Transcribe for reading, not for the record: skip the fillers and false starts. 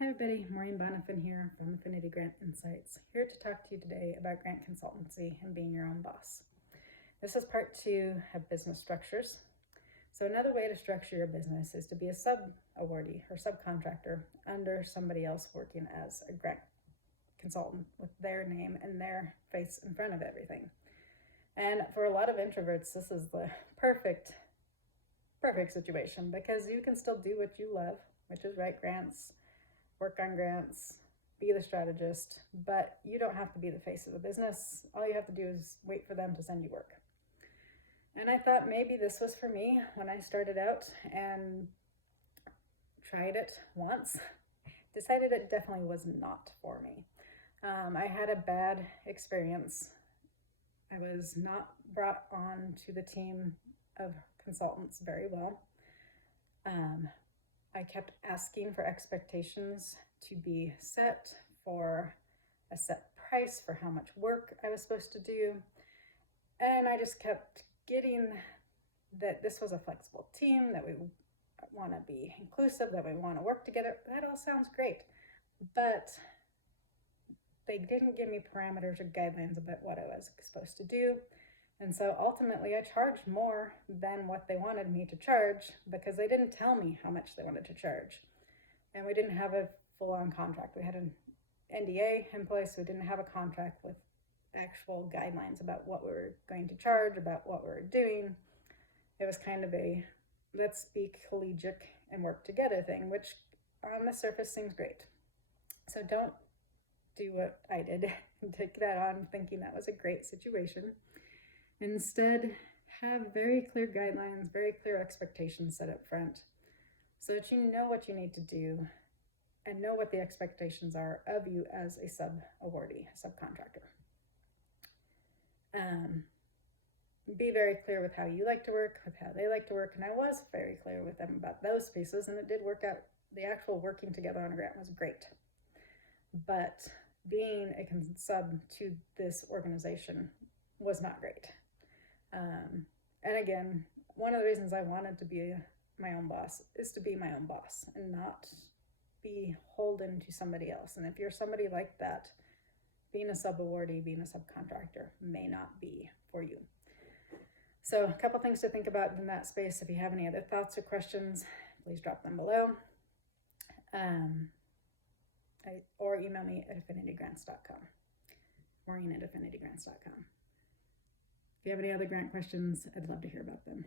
Hi everybody, Maureen Bonifin here from Affinity Grant Insights, here to talk to you today about grant consultancy and being your own boss. This is part 2 of business structures. So another way to structure your business is to be a sub-awardee or subcontractor under somebody else working as a grant consultant with their name and their face in front of everything. And for a lot of introverts, this is the perfect situation because you can still do what you love, which is write grants, work on grants, be the strategist, but you don't have to be the face of the business. All you have to do is wait for them to send you work. And I thought maybe this was for me when I started out and tried it once. Decided it definitely was not for me. I had a bad experience. I was not brought on to the team of consultants very well. I kept asking for expectations to be set, for a set price for how much work I was supposed to do. And I just kept getting that this was a flexible team, that we want to be inclusive, that we want to work together. That all sounds great. But they didn't give me parameters or guidelines about what I was supposed to do. And so ultimately I charged more than what they wanted me to charge because they didn't tell me how much they wanted to charge. And we didn't have a full-on contract. We had an NDA in place. We didn't have a contract with actual guidelines about what we were going to charge, about what we were doing. It was kind of a let's be collegiate and work together thing, which on the surface seems great. So don't do what I did and take that on thinking that was a great situation. Instead, have very clear guidelines, very clear expectations set up front so that you know what you need to do and know what the expectations are of you as a sub-awardee, subcontractor. Be very clear with how you like to work, with how they like to work, and I was very clear with them about those pieces, and it did work out. The actual working together on a grant was great. But being a sub to this organization was not great. And again, one of the reasons I wanted to be my own boss is to be my own boss and not be beholden to somebody else. And if you're somebody like that, being a sub-awardee, being a subcontractor may not be for you. So a couple things to think about in that space. If you have any other thoughts or questions, please drop them below. Or email me at affinitygrants.com, Maureen at affinitygrants.com. If you have any other grant questions, I'd love to hear about them.